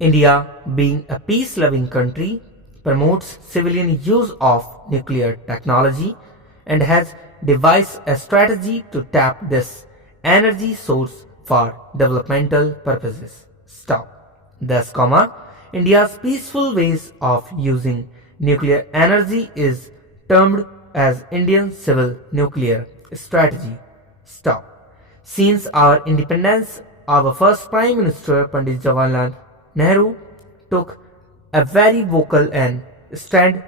India, being a peace-loving country, promotes civilian use of nuclear technology and has devised a strategy to tap this energy source for developmental purposes. Stop. Thus, India's peaceful ways of using nuclear energy is termed as Indian civil nuclear strategy. Stop. Since our independence, our first Prime Minister Pandit Jawaharlal Nehru took a very vocal and stand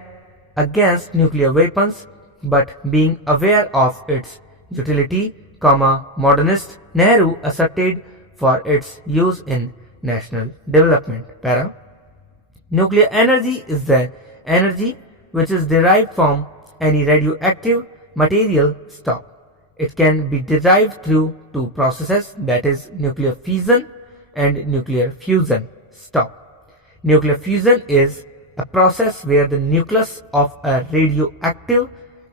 against nuclear weapons, but being aware of its utility, modernist Nehru asserted for its use in national development. Nuclear energy is the energy which is derived from any radioactive material. Stop. It can be derived through two processes, that is nuclear fission and nuclear fusion. Stop. Nuclear fusion is a process where the nucleus of a radioactive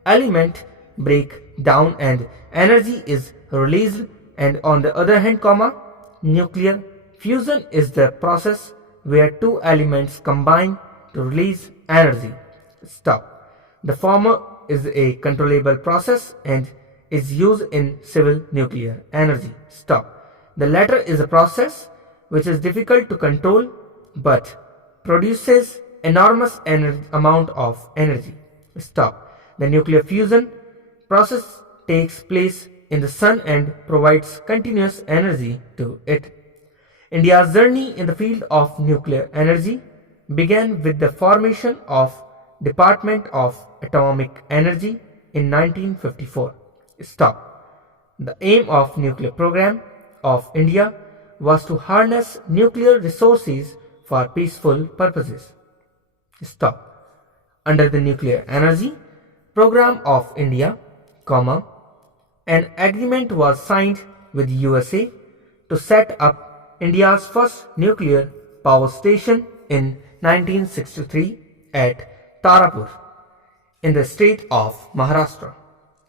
element break down and energy is released, and on the other hand, nuclear fusion is the process where two elements combine to release energy. Stop. The former is a controllable process and is used in civil nuclear energy. Stop. The latter is a process which is difficult to control but produces enormous amount of energy. Stop. The nuclear fusion process takes place in the sun and provides continuous energy to it. India's journey in the field of nuclear energy began with the formation of Department of Atomic Energy in 1954. Stop. The aim of nuclear program of India was to harness nuclear resources for peaceful purposes. Stop. Under the nuclear energy program of India, an agreement was signed with USA to set up India's first nuclear power station in 1963 at Tarapur in the state of Maharashtra.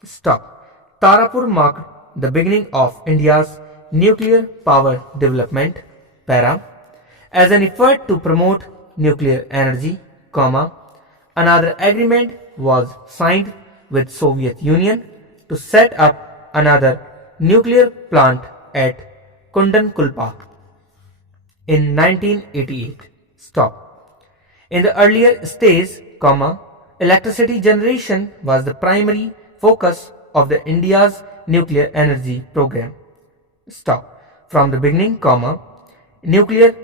Stop. Tarapur marked the beginning of India's nuclear power development. As an effort to promote nuclear energy, another agreement was signed with Soviet Union to set up another nuclear plant at Kundankulpa in 1988. Stop. In the earlier stage, electricity generation was the primary focus of the India's nuclear energy program. Stop. From the beginning, nuclear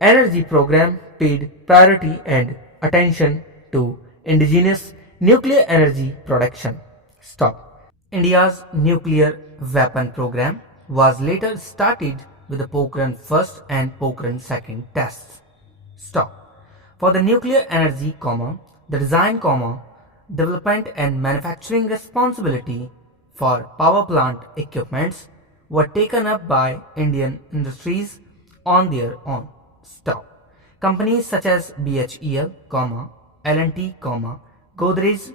energy program paid priority and attention to indigenous nuclear energy production. Stop. India's nuclear weapon program was later started with the Pokhran first and Pokhran second tests. Stop. For the nuclear energy, the design, development and manufacturing responsibility for power plant equipments were taken up by Indian industries on their own. Stop. Companies such as BHEL, L&T, Godrej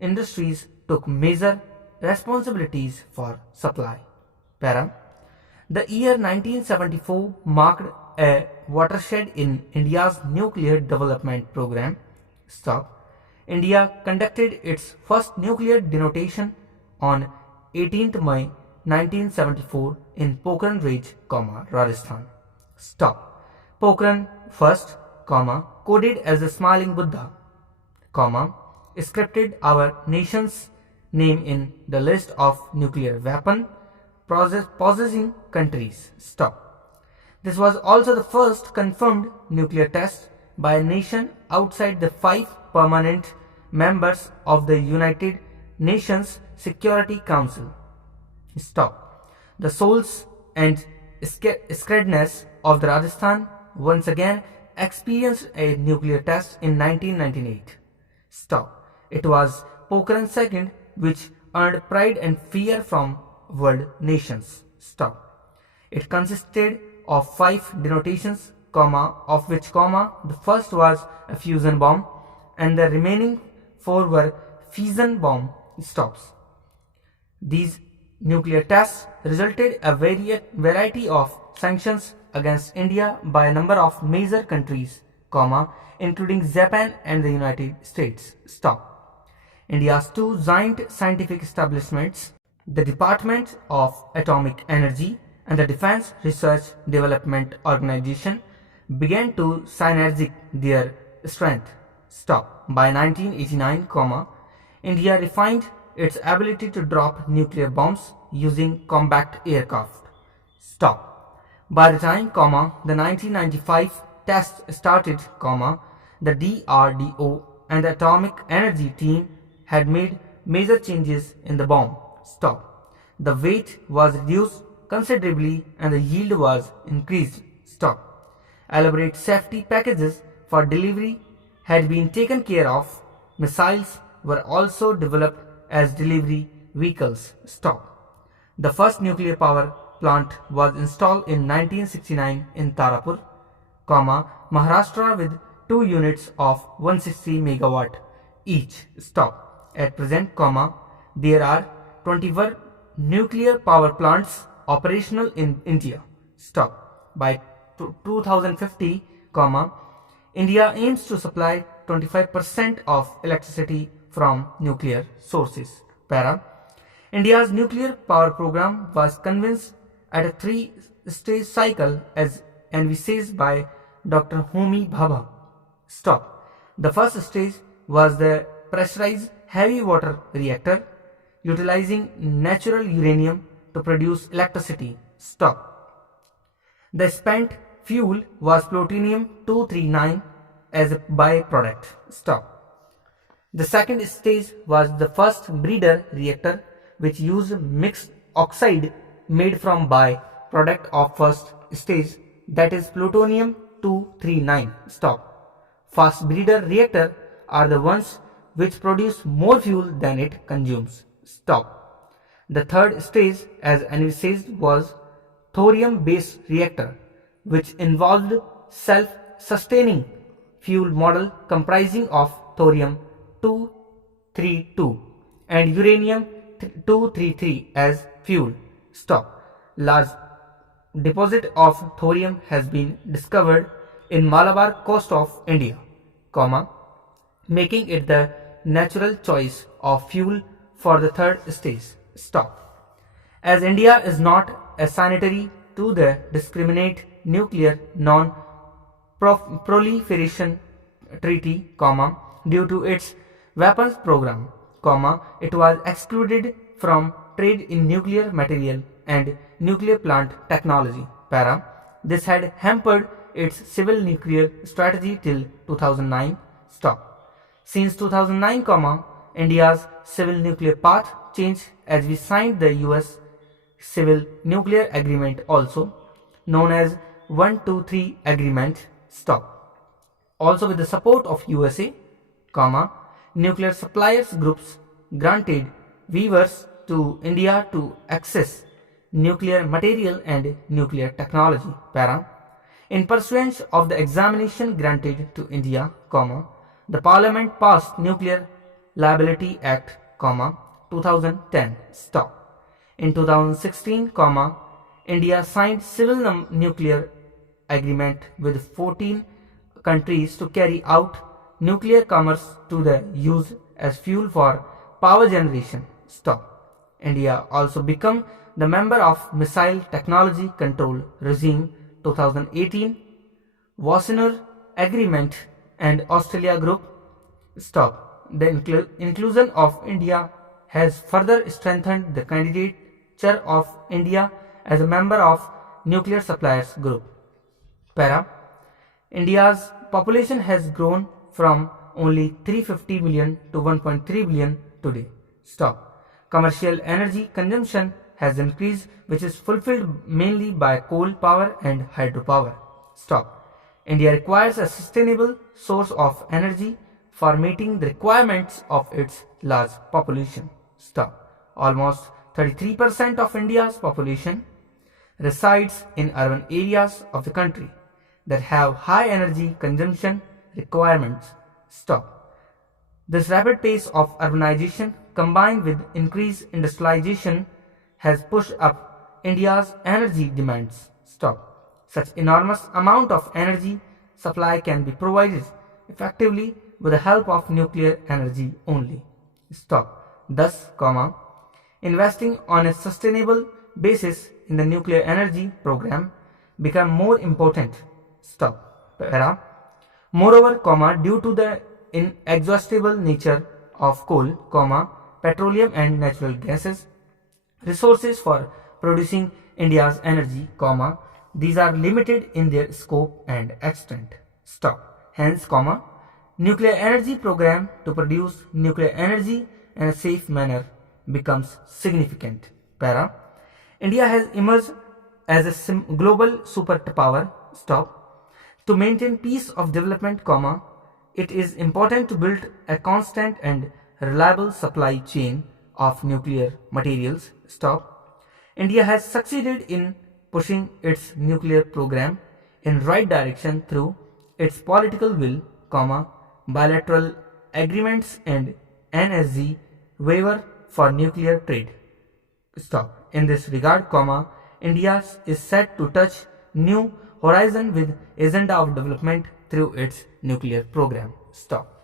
Industries took major responsibilities for supply. The year 1974 marked a watershed in India's nuclear development program. Stop. India conducted its first nuclear denotation on 18th May 1974 in Pokhran Ridge, Rajasthan. Stop. Pokhran first, coded as the Smiling Buddha, scripted our nation's name in the list of nuclear weapon possessing countries. Stop. This was also the first confirmed nuclear test by a nation outside the 5 permanent members of the United Nations Security Council. Stop. The souls and scaredness of the Rajasthan once again experienced a nuclear test in 1998. Stop. It was Pokhran II which earned pride and fear from world nations. Stop. It consisted of 5 denotations, of which, the first was a fusion bomb and the remaining 4 were fission bomb stops. These nuclear tests resulted a variety of sanctions against India by a number of major countries, including Japan and the United States. Stop. India's two giant scientific establishments, the Department of Atomic Energy and the Defense Research Development Organization, began to synergize their strength. Stop. By 1989, India refined its ability to drop nuclear bombs using combat aircraft. Stop. By the time, the 1995 test started, the DRDO and the Atomic Energy team had made major changes in the bomb. Stop. The weight was reduced considerably and the yield was increased. Stop. Elaborate safety packages for delivery had been taken care of. Missiles were also developed as delivery vehicles. Stop. The first nuclear power plant was installed in 1969 in Tarapur, Maharashtra with 2 units of 160 megawatt each. Stop. At present, there are 21 nuclear power plants operational in India. Stop. By 2050, India aims to supply 25% of electricity from nuclear sources. India's nuclear power program was convinced at a 3-stage cycle as envisaged by Dr. Homi Bhabha. Stop. The first stage was the pressurized heavy water reactor utilizing natural uranium to produce electricity. Stop. The spent fuel was plutonium-239 as a byproduct. Stop. The second stage was the first breeder reactor which used mixed oxide made from byproduct of first stage, that is plutonium-239. Stop. Fast breeder reactor are the ones which produce more fuel than it consumes. Stop. The third stage as envisaged was thorium-based reactor which involved self-sustaining fuel model comprising of thorium-232 and uranium-233 as fuel. Stop. Large deposit of thorium has been discovered in Malabar coast of India, making it the natural choice of fuel for the third stage. Stop. As India is not a signatory to the Discriminate Nuclear Non-Proliferation Treaty, due to its weapons program, it was excluded from trade in nuclear material and nuclear plant technology. This had hampered its civil nuclear strategy till 2009. Stop. Since 2009, India's civil nuclear path changed as we signed the US Civil Nuclear Agreement, also known as 123 Agreement. Stop. Also with the support of USA, nuclear suppliers groups granted waivers to India to access nuclear material and nuclear technology. In pursuance of the examination granted to India, the Parliament passed Nuclear Liability Act, 2010. Stop. In 2016, India signed civil nuclear agreement with 14 countries to carry out nuclear commerce to the use as fuel for power generation. Stop. India also became the member of Missile Technology Control Regime 2018, Wassenaar Agreement and Australia Group. Stop. The inclusion of India has further strengthened the candidature of India as a member of Nuclear Suppliers Group. India's population has grown from only 350 million to 1.3 billion today. Stop. Commercial energy consumption has increased, which is fulfilled mainly by coal power and hydropower. Stop. India requires a sustainable source of energy for meeting the requirements of its large population. Stop. Almost 33% of India's population resides in urban areas of the country that have high energy consumption requirements. Stop. This rapid pace of urbanization combined with increased industrialization has pushed up India's energy demands. Stop. Such enormous amount of energy supply can be provided effectively with the help of nuclear energy only. Stop. Thus, investing on a sustainable basis in the nuclear energy program become more important. Stop. Para. Moreover, due to the inexhaustible nature of coal, petroleum and natural gases, resources for producing India's energy, these are limited in their scope and extent. Stop. Hence, nuclear energy program to produce nuclear energy in a safe manner becomes significant. Para. India has emerged as a global superpower. Stop. To maintain peace of development, it is important to build a constant and reliable supply chain of nuclear materials. Stop. India has succeeded in pushing its nuclear program in right direction through its political will, bilateral agreements and NSG waiver for nuclear trade. Stop. In this regard, India is set to touch new horizon with agenda of development through its nuclear program. Stop.